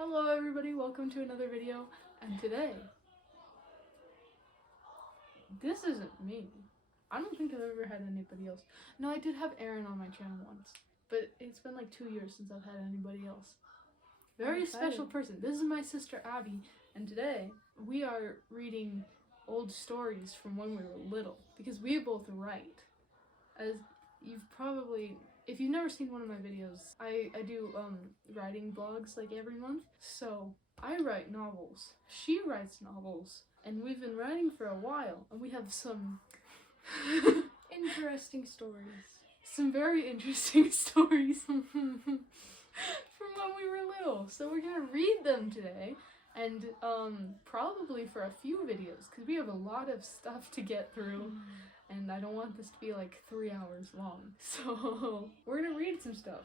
Hello everybody, welcome to another video, and today, this isn't me. I don't think I've ever had anybody else. No, I did have Aaron on my channel once, but it's been like 2 years since I've had anybody else. Very special person. This is my sister Abby, and today we are reading old stories from when we were little, because we both write. As you've probably, if you've never seen one of my videos, I do writing blogs like every month. So I write novels, she writes novels, and we've been writing for a while, and we have some interesting stories. Some very interesting stories from when we were little. So we're gonna read them today, and probably for a few videos, because we have a lot of stuff to get through. And I don't want this to be like 3 hours long. So we're gonna read some stuff.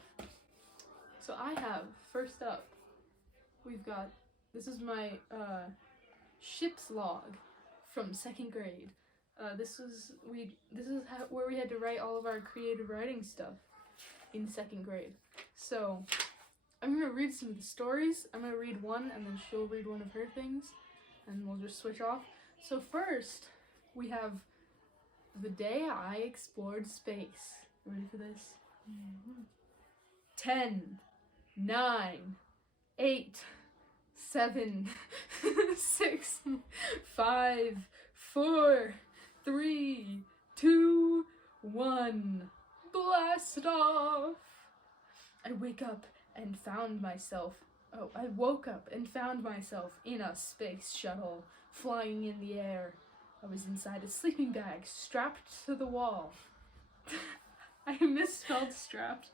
So I have, first up, we've got, this is my ship's log from 2nd grade. This is where we had to write all of our creative writing stuff in 2nd grade. So I'm gonna read some of the stories. I'm gonna read one, and then she'll read one of her things, and we'll just switch off. So first, we have The Day I Explored Space. Ready for this? 10, 9, 8, 7, 6, 5, 4, 3, 2, 1. Blast off! I woke up and found myself in a space shuttle flying in the air. I was inside a sleeping bag, strapped to the wall. I misspelled strapped.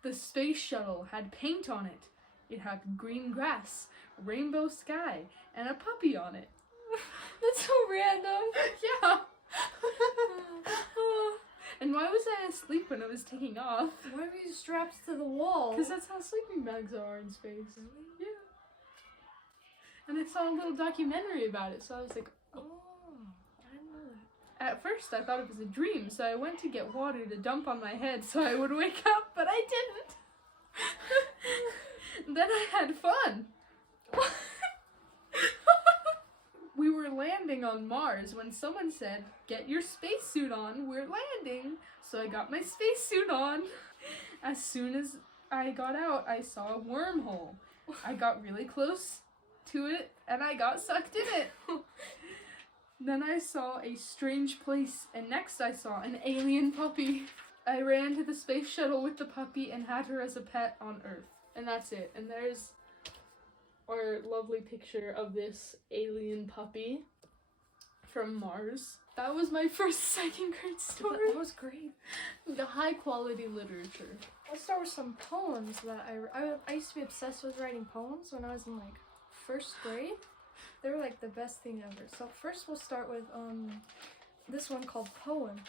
The space shuttle had paint on it. It had green grass, rainbow sky, and a puppy on it. That's so random. Yeah. And why was I asleep when I was taking off? Why were you strapped to the wall? Because that's how sleeping bags are in space. Yeah. And I saw a little documentary about it, so I was like, oh, I didn't know that. At first I thought it was a dream, so I went to get water to dump on my head so I would wake up, but I didn't. Then I had fun. We were landing on Mars when someone said, "Get your spacesuit on, we're landing." So I got my spacesuit on. As soon as I got out, I saw a wormhole. I got really close to it, and I got sucked in it. Then I saw a strange place, and next I saw an alien puppy. I ran to the space shuttle with the puppy and had her as a pet on Earth. And that's it. And there's our lovely picture of this alien puppy from Mars. That was my first 2nd grade story. That was great. The high quality literature. Let's start with some poems that I used to be obsessed with writing poems when I was in like 1st grade. They were like the best thing ever. So first we'll start with this one called Poem.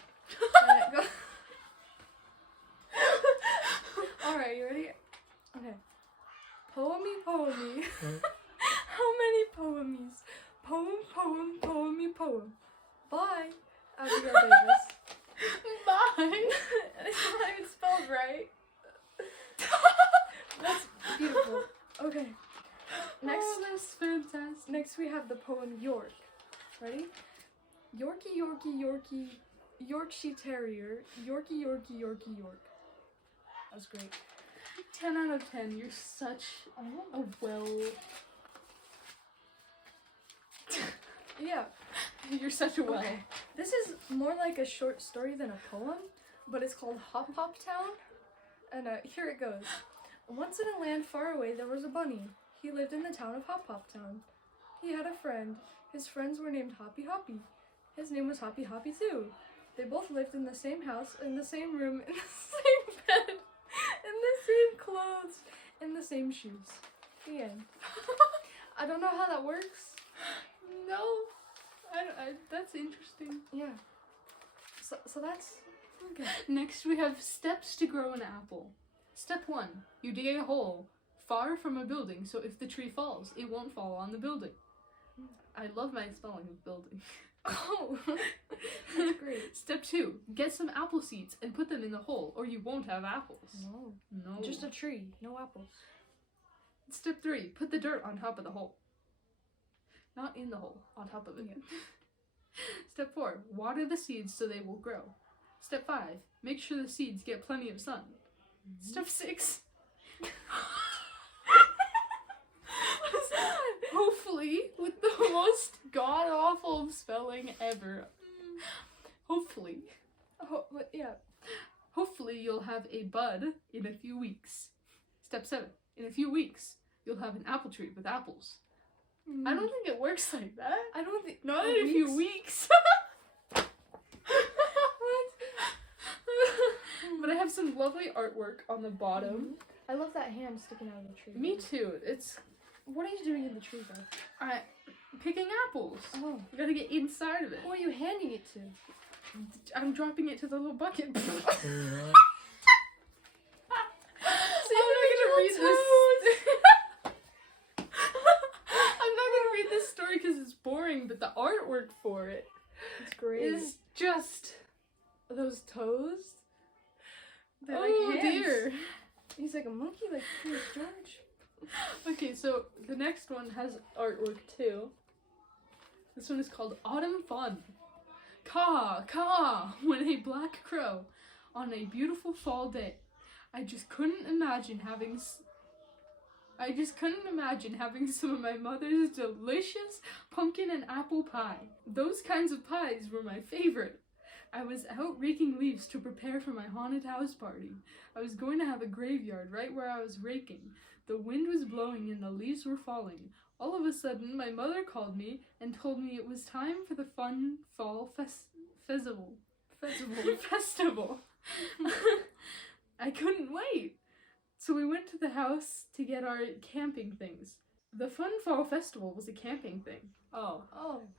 Alright, you ready? Okay. Poemy, poemy. How many poemies? Poem, poem, poemy, poem. Bye, Abigail Davis. Bye! It's not even spelled right. That's beautiful. Okay. Next, oh, that's fantastic. Next we have the poem York. Ready? Yorkie, Yorkie, Yorkie, Yorkshire Terrier, Yorkie, Yorkie, Yorkie, York. That was great. 10 out of 10. You're such a well... Yeah. You're such a well. Okay. This is more like a short story than a poem, but it's called Hop Hop Town. And here it goes. Once in a land far away there was a bunny. He lived in the town of Hop Hop Town. He had a friend. His friends were named Hoppy Hoppy. His name was Hoppy Hoppy too. They both lived in the same house, in the same room, in the same bed, in the same clothes, in the same shoes. The end. I don't know how that works. No. That's interesting. Yeah. So that's... Okay. Next we have steps to grow an apple. Step 1. You dig a hole far from a building, so if the tree falls, it won't fall on the building. I love my spelling of building. Oh, that's great. Step 2. Get some apple seeds and put them in the hole, or you won't have apples. No. No. Just a tree, no apples. Step 3, put the dirt on top of the hole. Not in the hole, on top of it. Yeah. Step 4, water the seeds so they will grow. Step 5, make sure the seeds get plenty of sun. Step 6, hopefully, with the most god-awful spelling ever. Hopefully. Yeah. Hopefully you'll have a bud in a few weeks. Step 7, in a few weeks, you'll have an apple tree with apples. I don't think it works like that. I don't think. Not in a few weeks. But I have some lovely artwork on the bottom. I love that hand sticking out of the tree. Me too. It's What are you doing in the tree though? picking apples. Oh. You gotta get inside of it. Who are you handing it to? I'm dropping it to the little bucket. I'm not gonna read this story because it's boring, but the artwork for it It's great. is just those toes. They're Oh like hands. dear. He's like a monkey, like Curious George. Okay, so the next one has artwork too. This one is called Autumn Fun. Caw, caw, when a black crow on a beautiful fall day. I just couldn't imagine having some of my mother's delicious pumpkin and apple pie. Those kinds of pies were my favorite. I was out raking leaves to prepare for my haunted house party. I was going to have a graveyard right where I was raking. The wind was blowing and the leaves were falling. All of a sudden, my mother called me and told me it was time for the fun fall festival. I couldn't wait. So we went to the house to get our camping things. The Fun Fall Festival was a camping thing. Oh,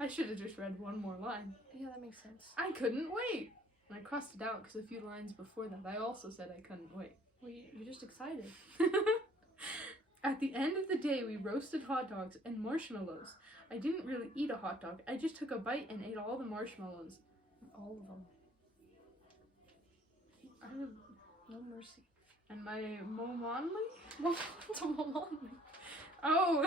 I should have just read one more line. Yeah, that makes sense. I couldn't wait. And I crossed it out because a few lines before that I also said I couldn't wait. Well, you're just excited. At the end of the day, we roasted hot dogs and marshmallows. I didn't really eat a hot dog. I just took a bite and ate all the marshmallows. All of them. No mercy. And my Momonly? What's a Momon? Oh,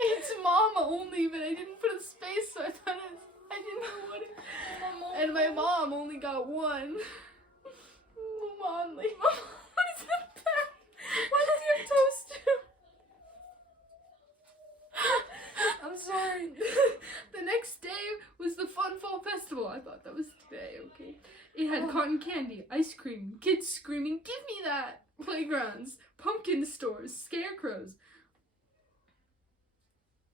It's mama only, but I didn't put a space, so I thought I didn't know what it. And my mom only got one. Momonly. What is that? Why does he have toast too? I'm sorry. The next day was the Fun Fall Festival. I thought that was today, okay. It had cotton candy, ice cream, kids screaming, "Give me that!" Playgrounds, pumpkin stores, scarecrows.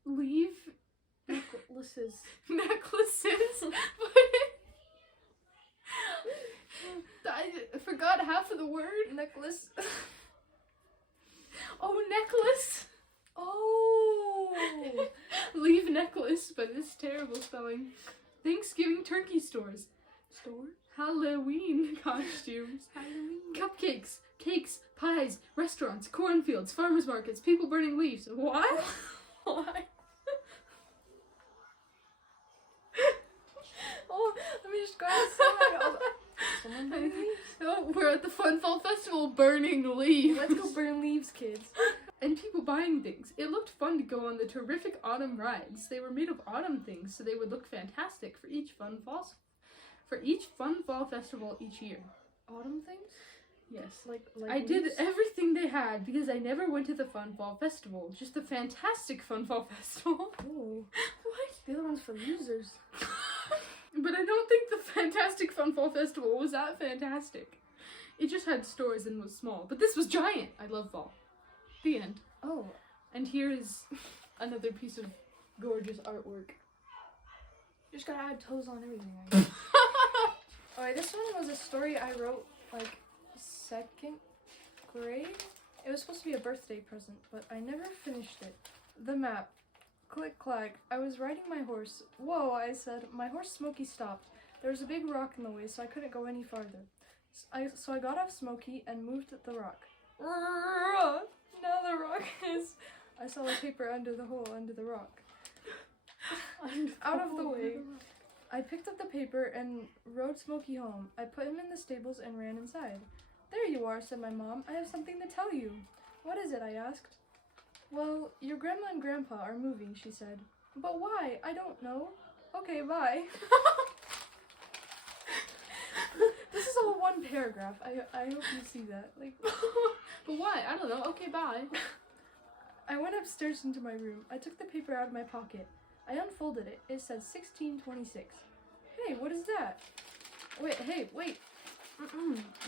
Leave Necklaces. necklaces. I forgot half of the word. Necklace. Oh, necklace. Oh. Leave necklace, but it's terrible spelling. Thanksgiving turkey stores. Halloween costumes. Cupcakes, cakes, pies, restaurants, cornfields, farmers markets, people burning leaves. What? Why? Oh, let me just go outside. Someone burn leaves. Oh, we're at the Fun Fall Festival burning leaves. Let's go burn leaves, kids. And people buying things. It looked fun to go on the terrific autumn rides. They were made of autumn things, so they would look fantastic for each fun fall festival each year. Autumn things? Yes. Like I did leaves? everything they had because I never went to the Fun Fall Festival. Just the fantastic Fun Fall Festival. Oh. What? The other one's for losers. But I don't think the fantastic Fun Fall Festival was that fantastic. It just had stores and was small. But this was giant. I love fall. The end. Oh. And here is another piece of gorgeous artwork. You just gotta add toes on everything, I guess. Alright, this one was a story I wrote, like, 2nd grade. It was supposed to be a birthday present, but I never finished it. The map. Click clack. I was riding my horse. Whoa, I said. My horse Smokey stopped. There was a big rock in the way, so I couldn't go any farther. So I got off Smokey and moved the rock. Now the rock is... I saw the paper under the hole under the rock. Out of the way. I picked up the paper and rode Smokey home. I put him in the stables and ran inside. There you are, said my mom. I have something to tell you. What is it? I asked. Well, your grandma and grandpa are moving, she said. But why? I don't know. Okay, bye. This is all one paragraph. I hope you see that. Like, but why? I don't know. Okay, bye. I went upstairs into my room. I took the paper out of my pocket. I unfolded it. It said 1626. Hey, what is that? Wait.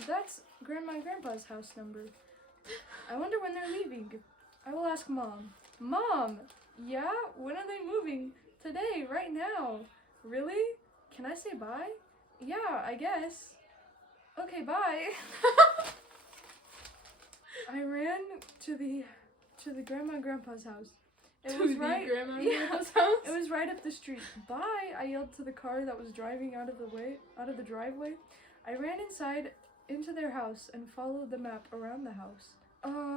That's Grandma and Grandpa's house number. I wonder when they're leaving. I will ask Mom. Mom! Yeah? When are they moving? Today, right now. Really? Can I say bye? Yeah, I guess. Okay, bye. I ran to the Grandma and Grandpa's house. It was right. Grandma and Grandpa's house? It was right up the street. Bye! I yelled to the car that was driving out of the driveway. I ran inside into their house and followed the map around the house.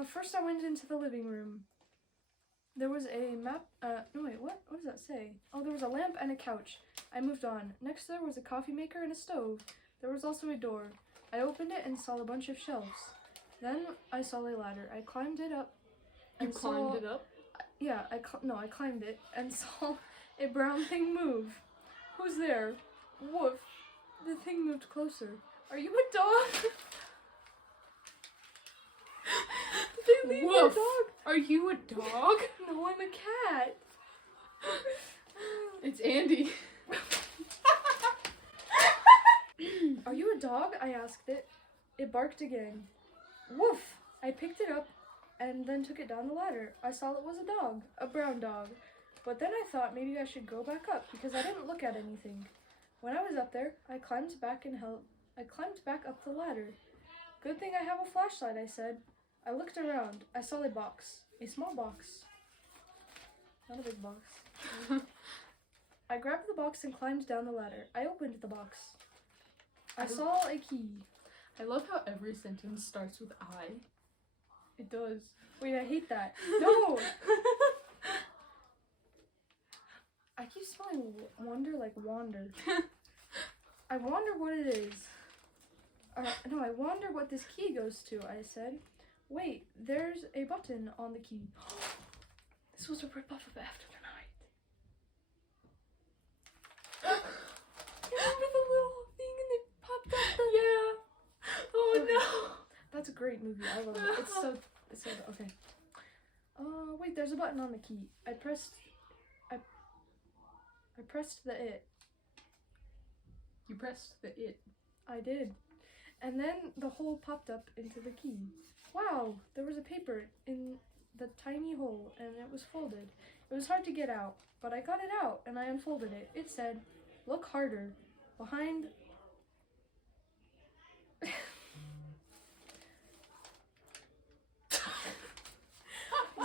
First I went into the living room. There was a map. No wait, what? What does that say? Oh, there was a lamp and a couch. I moved on. Next there was a coffee maker and a stove. There was also a door. I opened it and saw a bunch of shelves. Then I saw a ladder. I climbed it up. You climbed it up? Yeah, I climbed it and saw a brown thing move. Who's there? Woof. The thing moved closer. Are you a dog? Did they leave my Woof. dog? Are you a dog? No, I'm a cat. It's Andy. Are you a dog? I asked it. It barked again. Woof! I picked it up and then took it down the ladder. I saw it was a dog, a brown dog. But then I thought maybe I should go back up because I didn't look at anything. When I was up there, I climbed back up the ladder. Good thing I have a flashlight, I said. I looked around. I saw a box. A small box. Not a big box. I grabbed the box and climbed down the ladder. I opened the box. I saw a key. I love how every sentence starts with I. It does. Wait, I hate that. No! I keep spelling wonder like wander. I wonder what it is. No, I wonder what this key goes to, I said. Wait, there's a button on the key. This was a rip-off of After the Night. Remember the little thing and it popped up? Yeah. Oh Okay. no. That's a great movie. I love it. It's so okay. Wait, there's a button on the key. I pressed the it. You pressed the it. I did. And then the hole popped up into the key. Wow, there was a paper in the tiny hole and it was folded. It was hard to get out, but I got it out and I unfolded it. It said, "Look harder. Behind..."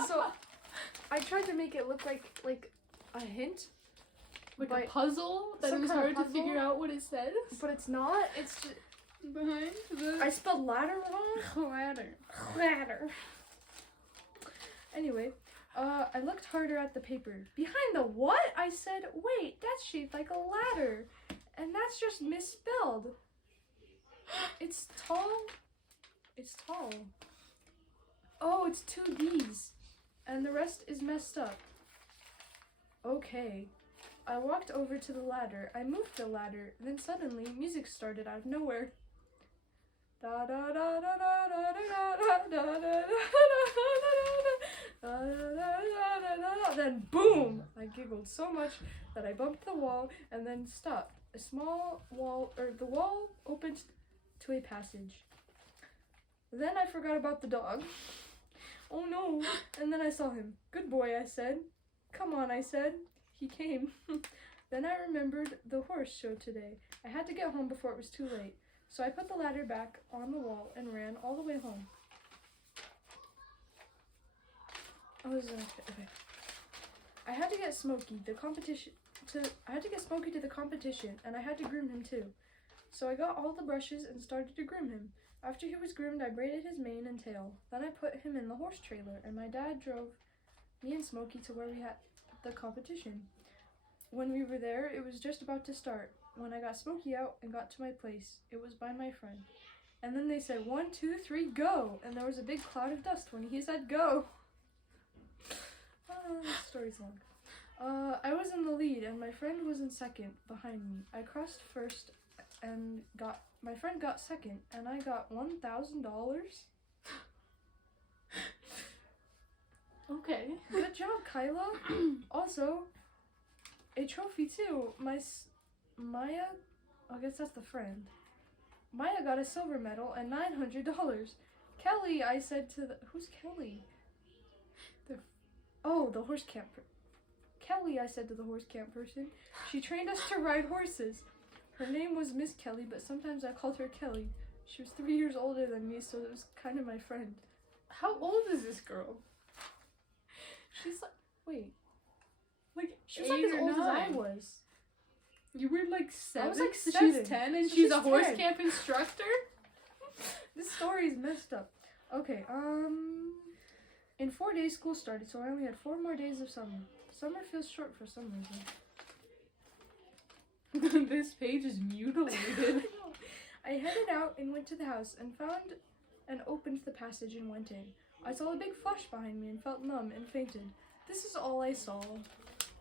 So, I tried to make it look like a hint. Like But a puzzle that some was kind of hard to figure puzzle. out what it says. But it's not. It's just... Behind the I spelled ladder wrong. Ladder. Anyway, I looked harder at the paper. Behind the what? I said, wait, that's shaped like a ladder. And that's just misspelled. It's tall. It's tall. Oh, it's 2 D's. And the rest is messed up. Okay. I walked over to the ladder. I moved the ladder. Then suddenly, music started out of nowhere. Da da da da da da da da da da. Then boom! I giggled so much that I bumped the wall and then stopped. A small wall, the wall opened to a passage. Then I forgot about the dog. Oh no! And then I saw him. Good boy, I said. Come on, I said. He came. Then I remembered the horse show today. I had to get home before it was too late. So I put the ladder back on the wall and ran all the way home. Oh, this is okay. I had to get Smokey to the competition, and I had to groom him too. So I got all the brushes and started to groom him. After he was groomed, I braided his mane and tail. Then I put him in the horse trailer, and my dad drove me and Smokey to where we had the competition. When we were there, it was just about to start. When I got Smokey out and got to my place, it was by my friend. And then they said, 1, 2, 3, go! And there was a big cloud of dust when he said go. This story's long. I was in the lead and my friend was in second behind me. I crossed first and my friend got second and I got $1,000. Okay. Good job, Kyla. Also, a trophy too. Maya, I guess that's the friend. Maya got a silver medal and $900. Kelly, I said to the, who's Kelly? The horse camp. Kelly, I said to the horse camp person. She trained us to ride horses. Her name was Miss Kelly, but sometimes I called her Kelly. She was 3 years older than me, so it was kind of my friend. How old is this girl? She's like, wait. Like, She was like as old as I was. You were like 7? I was like so 7. She's 10 and So she's a she's horse 10. camp instructor? This story's messed up. Okay, in 4 days school started, so I only had 4 more days of summer. Summer feels short for some reason. This page is mutilated. I headed out and went to the house and found and opened the passage and went in. I saw a big flash behind me and felt numb and fainted. This is all I saw.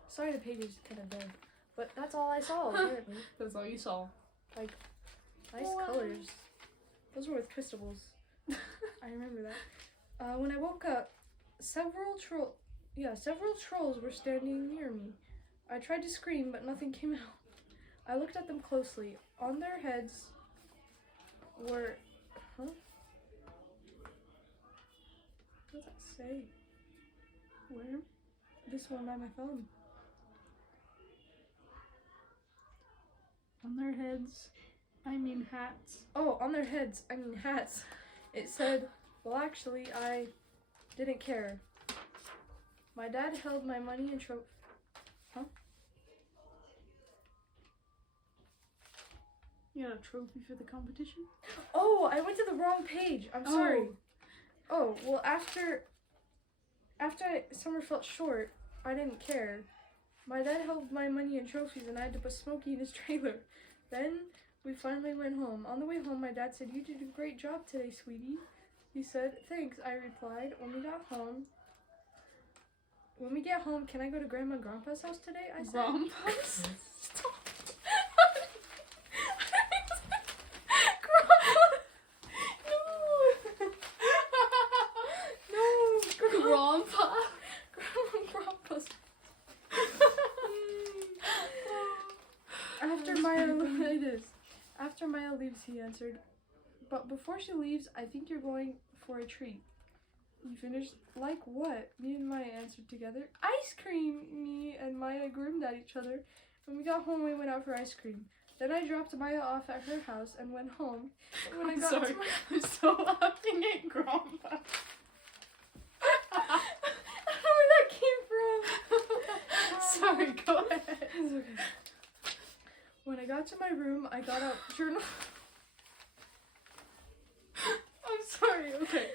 Sorry, the page is kind of there, but that's all I saw, apparently. That's all you saw. Like, nice colors. Those were with Crystables. I remember that. When I woke up, several trolls were standing near me. I tried to scream, but nothing came out. I looked at them closely. On their heads were... Huh? What does that say? Where? This one by my phone. On their heads, I mean hats. Oh, on their heads, I mean hats. It said, well, actually, I didn't care. My dad held my money and Huh? You got a trophy for the competition? Oh, I went to the wrong page. I'm sorry. Oh, well, after summer felt short, I didn't care. My dad held my money and trophies and I had to put Smokey in his trailer. Then we finally went home. On the way home, my dad said, "You did a great job today, sweetie." He said, "Thanks," I replied. When we get home, can I go to Grandma and Grandpa's house today? I said. Grandpa's? Grandpa. Grandpa's. After Maya leaves, he answered, "But before she leaves, I think you're going for a treat." You finished? Like what? Me and Maya answered together. Ice cream! Me and Maya grinned at each other. When we got home, we went out for ice cream. Then I dropped Maya off at her house and went home. And when I'm sorry. I'm so laughing at Grandpa. I don't know where that came from. Sorry, go ahead. It's okay. When I got to my room, I got out journal. I'm sorry, okay.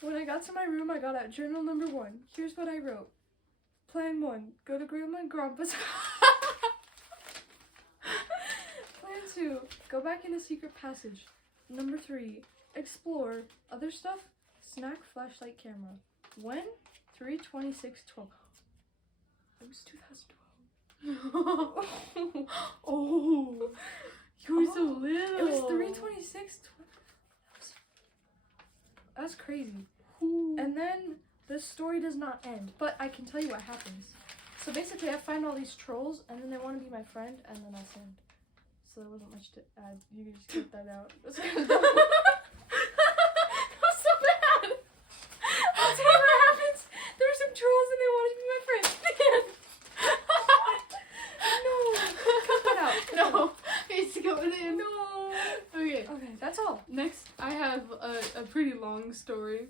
When I got to my room, I got out journal number 1. Here's what I wrote. Plan 1, go to Grandma and Grandpa's house. Plan 2, go back in the secret passage. Number 3, explore. Other stuff, snack, flashlight, camera. When? 3/26/12. It was 2012. Oh, you were so little. It was 3/26/12. That's crazy. Ooh. And then the story does not end, but I can tell you what happens. So basically, I find all these trolls, and then they want to be my friend, and then I send. So there wasn't much to add. You can just cut that out. That's kind of dumb. That was so bad. I'll tell you what happens. There were some trolls, and they wanted to be my friend. No, cut that out. No, it's going in. No. Okay. Okay, that's all. Next, I have a pretty long story.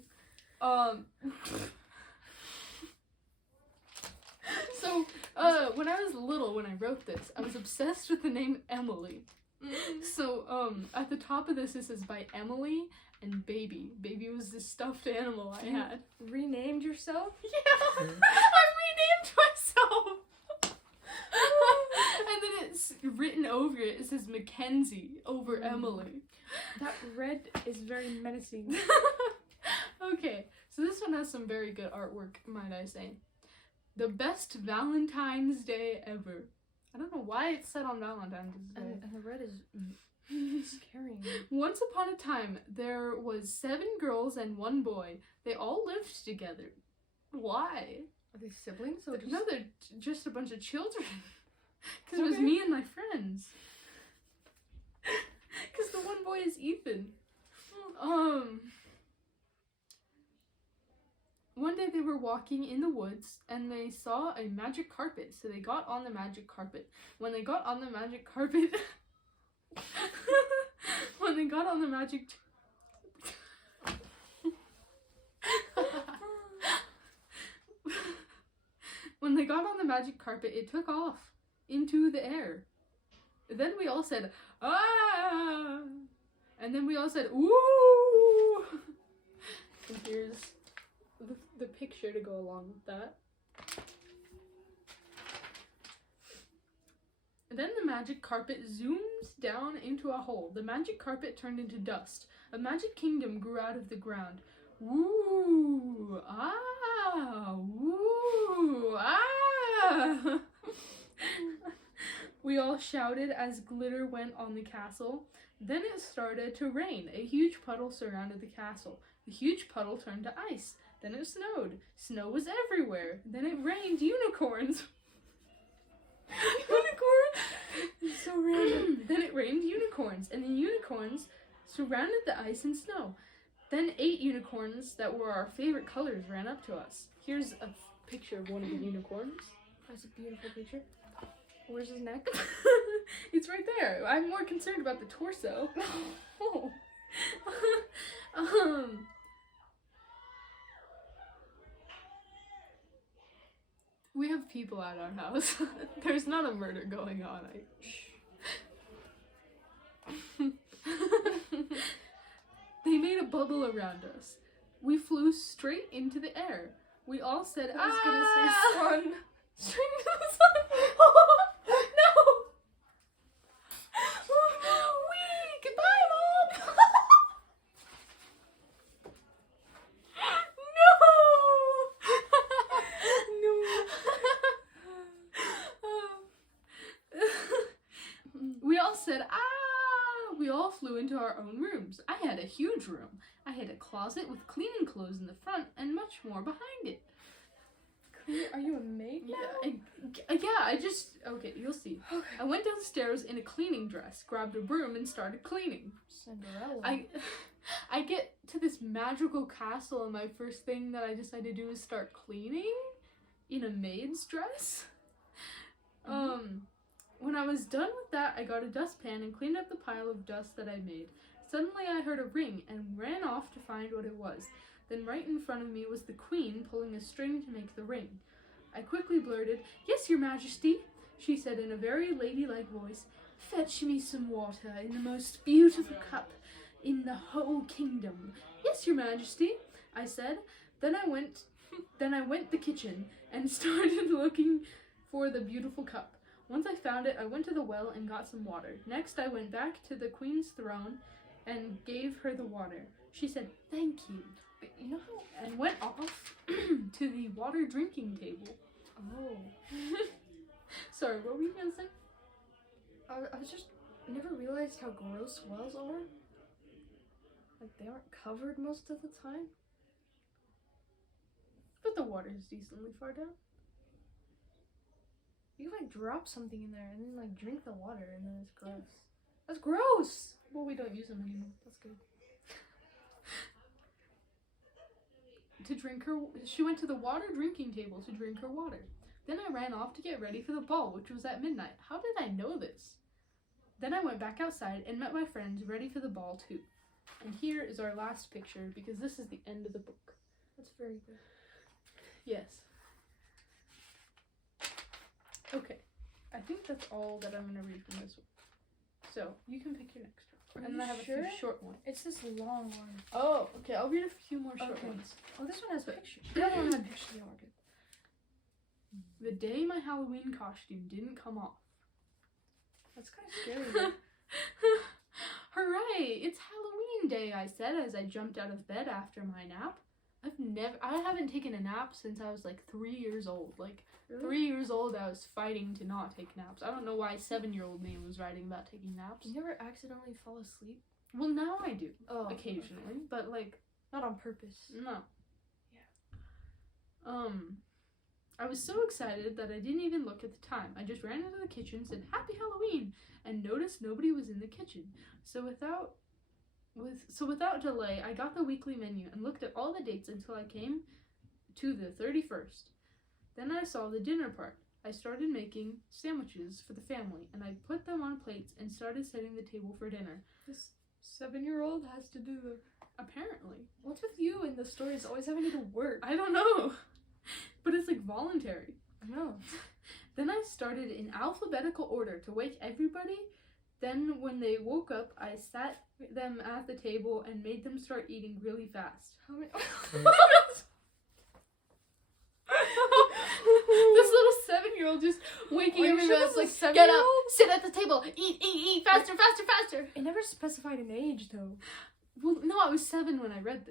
So, when I was little, when I wrote this, I was obsessed with the name Emily. So, at the top of this, it says by Emily and Baby. Baby was this stuffed animal I had. Renamed yourself? Yeah, I renamed myself. written over it, it says Mackenzie over Emily. That red is very menacing. Okay, so this one has some very good artwork, might I say. The best Valentine's Day ever. I don't know why it's set on Valentine's Day. And the red is scary. Once upon a time, there was 7 girls and 1 boy. They all lived together. Why? Are they siblings? Or just... No, they're just a bunch of children. Because it was me and my friends. Because the 1 boy is Ethan. One day they were walking in the woods and they saw a magic carpet, so they got on the magic carpet. When they got on the magic carpet, when they got on the magic when they got on the magic carpet, it took off into the air. Then we all said, "Ah!" And then we all said, "Ooh!" And here's the picture to go along with that. And then the magic carpet zooms down into a hole. The magic carpet turned into dust. A magic kingdom grew out of the ground. Woo! Ah! Woo! Ah! We all shouted as glitter went on the castle. Then it started to rain. A huge puddle surrounded the castle. The huge puddle turned to ice. Then it snowed. Snow was everywhere. Then it rained unicorns. Unicorns? So random. Then it rained unicorns, and the unicorns surrounded the ice and snow. Then 8 unicorns that were our favorite colors ran up to us. Here's a picture of one of the unicorns. That's a beautiful picture. Where's his neck? It's right there. I'm more concerned about the torso. Oh. We have people at our house. There's not a murder going on. They made a bubble around us. We flew straight into the air. We all said, I was gonna say sun. Straight into the sun. No! Wee! Goodbye, Mom! We all said, ah! We all flew into our own rooms. I had a huge room. I had a closet with cleaning clothes in the front and much more behind it. Are you a maid now? Okay, you'll see. Okay. I went downstairs in a cleaning dress, grabbed a broom, and started cleaning. Cinderella. I get to this magical castle, and my first thing that I decide to do is start cleaning in a maid's dress. When I was done with that, I got a dustpan and cleaned up the pile of dust that I made. Suddenly I heard a ring and ran off to find what it was. Then right in front of me was the queen pulling a string to make the ring. I quickly blurted, "Yes, your majesty," she said in a very ladylike voice. "Fetch me some water in the most beautiful cup in the whole kingdom." "Yes, your majesty," I said. Then I went the kitchen and started looking for the beautiful cup. Once I found it, I went to the well and got some water. Next, I went back to the queen's throne and gave her the water. She said, "Thank you." And went off to the water drinking table. Oh. Sorry, what were you gonna say? I just never realized how gross wells are. Like, they aren't covered most of the time. But the water is decently far down. You can, like, drop something in there and then, like, drink the water and then it's gross. That's gross! Well, we don't use them anymore. That's good. She went to the water drinking table to drink her water. Then I ran off to get ready for the ball, which was at midnight. How did I know this? Then I went back outside and met my friends ready for the ball too. And here is our last picture, because this is the end of the book. That's very good. Yes. Okay. I think that's all that I'm going to read from this one. So, you can pick your next one. And then I have a few short ones. It's this long one. Oh, okay. I'll read a few more short ones. Oh, this one has pictures. The other one had pictures. They are good. The day my Halloween costume didn't come off. That's kind of scary. Hooray! It's Halloween day, I said as I jumped out of bed after my nap. I haven't taken a nap since I was like 3 years old. Like, Really? 3 years old, I was fighting to not take naps. I don't know why 7-year-old me was writing about taking naps. You never accidentally fall asleep? Well, now I do. Oh, Occasionally. okay. But, like, Not on purpose. no. Yeah. I was so excited that I didn't even look at the time. I just ran into the kitchen, said Happy Halloween, and noticed nobody was in the kitchen. So without delay, I got the weekly menu and looked at all the dates until I came to the 31st. Then I saw the dinner part. I started making sandwiches for the family, and I put them on plates and started setting the table for dinner. This 7-year-old has to do the... Apparently. What's with you in the stories always having to do work? I don't know. But it's like voluntary. I know. Then I started in alphabetical order to wake everybody. Then when they woke up, I sat them at the table and made them start eating really fast. How many... This little 7-year-old just waking Are you everybody sure up, this like, is a get up, 7-year-old? sit at the table, eat, faster, faster, faster. It never specified an age, though. Well, no, I was 7 when I wrote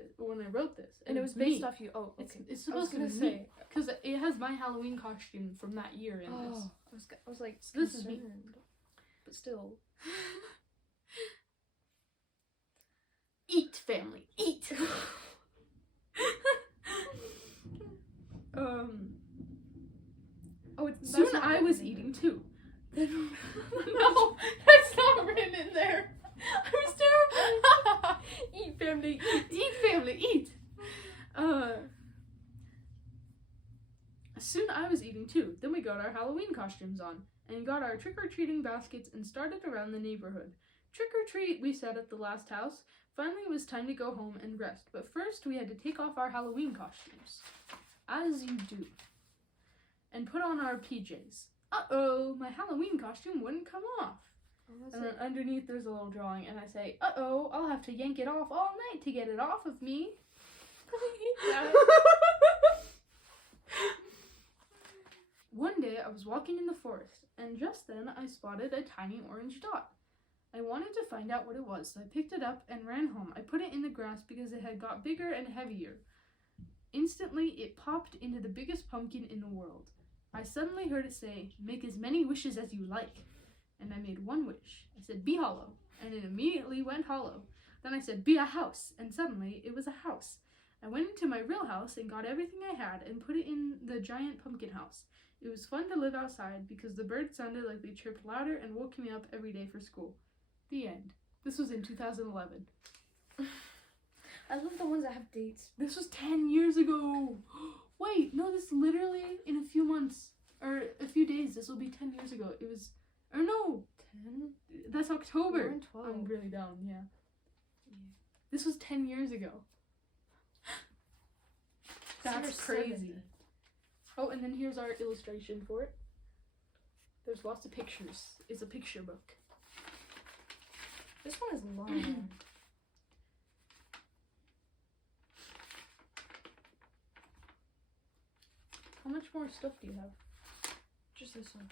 this. And it was me. based off you. Oh, okay. It's I was supposed to gonna be say. because it has my Halloween costume from that year in this. I was like, So this is me. concerned. But still. Eat, family, eat. Oh, it's Soon that's not I written was in eating too. there. No, that's not written in there. I was terrified. Eat, family, eat. Eat, family, eat. Soon I was eating too. Then we got our Halloween costumes on and got our trick-or-treating baskets and started around the neighborhood. Trick-or-treat, we said at the last house. Finally, it was time to go home and rest. But first, we had to take off our Halloween costumes. As you do. And put on our PJs. Uh-oh, my Halloween costume wouldn't come off. Oh, And then underneath there's a little drawing, and I say, uh-oh, I'll have to yank it off all night to get it off of me. One day, I was walking in the forest, and just then I spotted a tiny orange dot. I wanted to find out what it was, so I picked it up and ran home. I put it in the grass because it had got bigger and heavier. Instantly, it popped into the biggest pumpkin in the world. I suddenly heard it say, make as many wishes as you like. And I made one wish. I said, be hollow. And it immediately went hollow. Then I said, be a house. And suddenly, it was a house. I went into my real house and got everything I had and put it in the giant pumpkin house. It was fun to live outside because the birds sounded like they chirped louder and woke me up every day for school. The end. This was in 2011. I love the ones that have dates. This was 10 years ago. Wait, no, this literally in a few months or a few days. This will be 10 years ago. It was, or no, 10? that's October. We're in 12. I'm really down, yeah. This was 10 years ago. That's So you're crazy. 7. Oh, and then here's our illustration for it. There's lots of pictures. It's a picture book. This one is long. How much more stuff do you have? Just this one.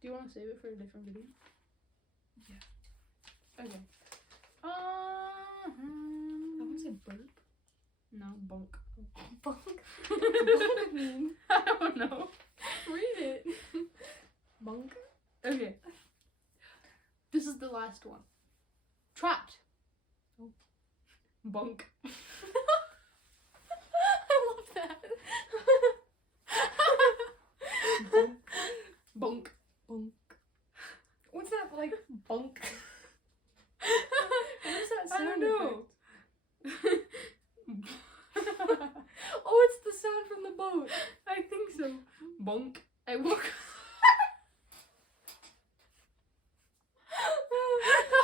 Do you want to save it for a different video? Yeah. Okay. I want to say burp. No, bunk. Bunk? What's bunk mean? I don't know. Read it. Bunk? Okay. This is the last one. Trapped. Oh. Bunk. I love that. Bunk. Bunk. Bunk. What's that like? Bunk. What is that I sound don't know. Oh, it's the sound from the boat. I think so. Bunk. I woke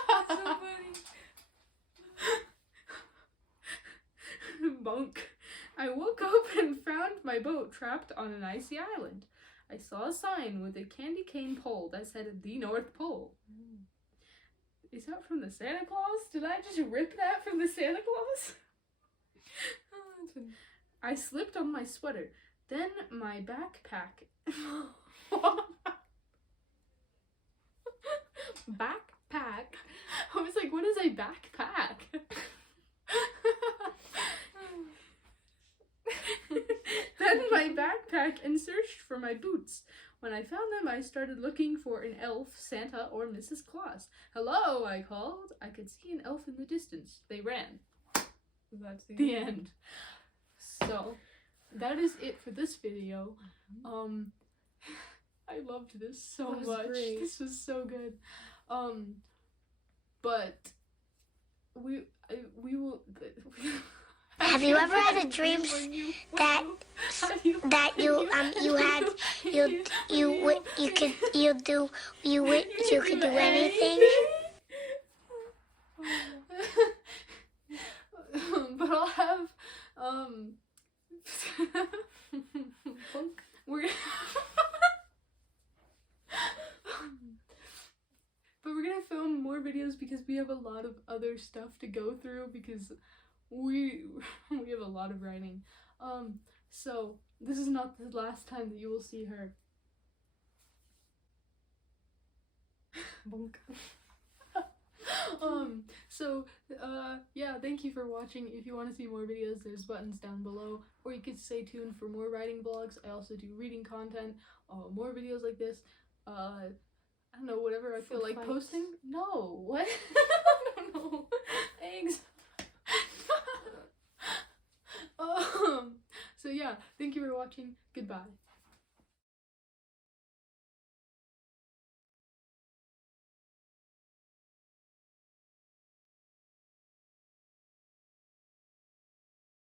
That's so funny. Bunk. I woke up and found my boat trapped on an icy island. I saw a sign with a candy cane pole that said the North Pole. Is that from the Santa Claus? Did I just rip that from the Santa Claus? I slipped on my sweater. Then my backpack. Backpack? I was like, what is a backpack? Then my backpack and searched for my boots. When I found them, I started looking for an elf, Santa, or Mrs. Claus. Hello, I called. I could see an elf in the distance. They ran. That's The end. So, that is it for this video. I loved this so That was much. great. This was so good. But we will. Have you ever had a dream that you could do anything? But I'll have we're gonna but we're gonna film more videos because we have a lot of other stuff to go through because we have a lot of writing. So this is not the last time that you will see her. Bonk. Yeah, thank you for watching. If you want to see more videos, there's buttons down below, or you could stay tuned for more writing vlogs. I also do reading content, more videos like this. I don't know, whatever I feel like posting. No, what? I don't know. Eggs. So yeah, thank you for watching. Goodbye.